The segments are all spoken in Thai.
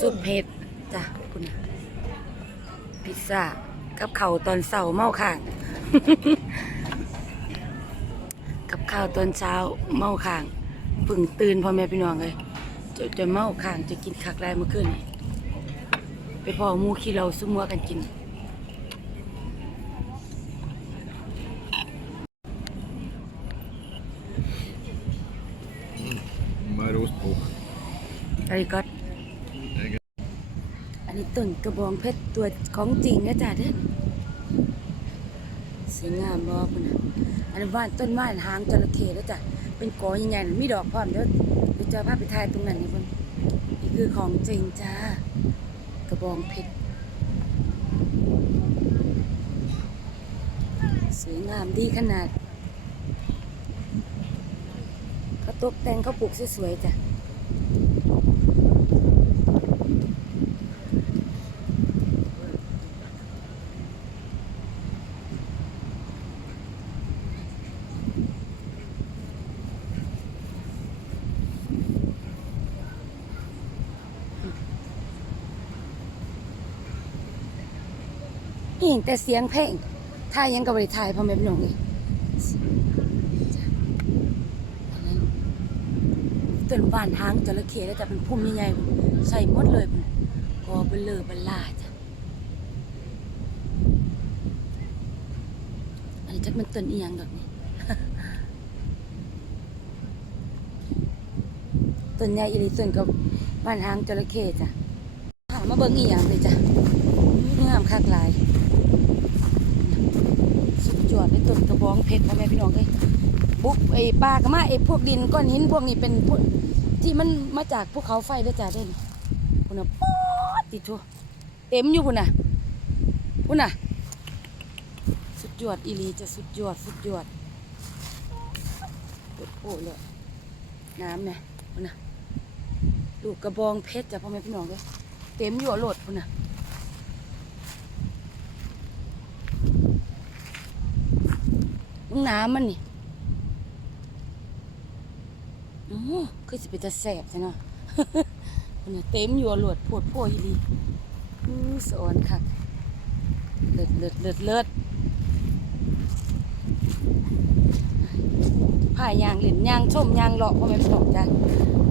ซุปเห็ดจ้ะคุณน่ะพิซซ่ากับข้าวตอนเสาร์เมาข้าง กับข้าวตอนเช้าเมาข้างเพึ่งตื่นพ่อแม่พี่น้องเลยจะจะเมาข้างจะกินคักได้เมื่อคืนนี่ไปพอหมูขี้เราซุ่มมัวกันกิน Maar roostkoek. อะไรก็อั นนี้ต้นกระบองเพชรตัวของจริงนะจ๊ะเด้อสวยงามบ่คุณนะอันนี้ว่านต้นว่านหางจระเข้แล้วจ้ะเป็นกอใหญ่ๆมีดอกพร้อมเด้อเดี๋ยวจะพาไปถ่ายตรงนั้นนี่เพิ่นนี่คือของจริงจ้ากระบองเพชรสวยงามดีขนาดเขาตกแต่งเขาปลูกสวยๆจ้ะ นี่แต่เสียงเพลงถ่ายยังกับบริถ่ายพ่อแม่พี่น้องอีกต้นบ้านหางจระเข้แล้วแต่เป็นพุ่มใหญ่ๆใส่หมดเลยพุ่นกอเบลเลอเบลล่าจ้ะอันนี้จักมันต้นเอียงดอกนี่ต้นใหญ่อีหลีต้นกับบ้านหางจระเข้จ้ะ มาเบิ่งอีหยังเลยจ้ะงามคักหลาย สุดยอดเลยต้นกระบองเพชรพ่อแม่พี่น้องเลยบุกไอ้ปลากระมาไอ้พวกดินก้อนหินพวกนี้เป็นพวกที่มันมาจากภูเขาไฟเด้จ้าเด่นคุณน่ะป๊อดติดทั่วเต็มอยู่คุณน่ะคุณน่ะ สุดยอดอีลีจะสุดยอดสุดยอดโอ้โหเลยน้ำเนี่ยคุณน่ะลูกกระบองเพชรจ้ะพ่อแม่พี่น้องเลย เต็มอยู่อะโหลดคุณน่ะมึงน้ำมันนี่โอ้คือสิเป็นตะแสบใช่เนาะมันน่ะเต็มอยู่อะหลวดโพดโพอีหลีอู้สอนคักเลิศเลิศเลิศเลิศผ่ายางเหรียญยางชมยางเลาะพ่อแม่พี่น้องจ้ะ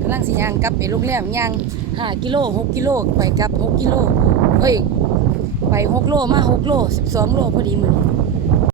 กำลังสิยางกลับไปโรงแรมยางห้ากิโลหกกิโลไปกลับหกกิโลเอ้ยไปหกโลมาหกโลสิบสองโลพอดีมือน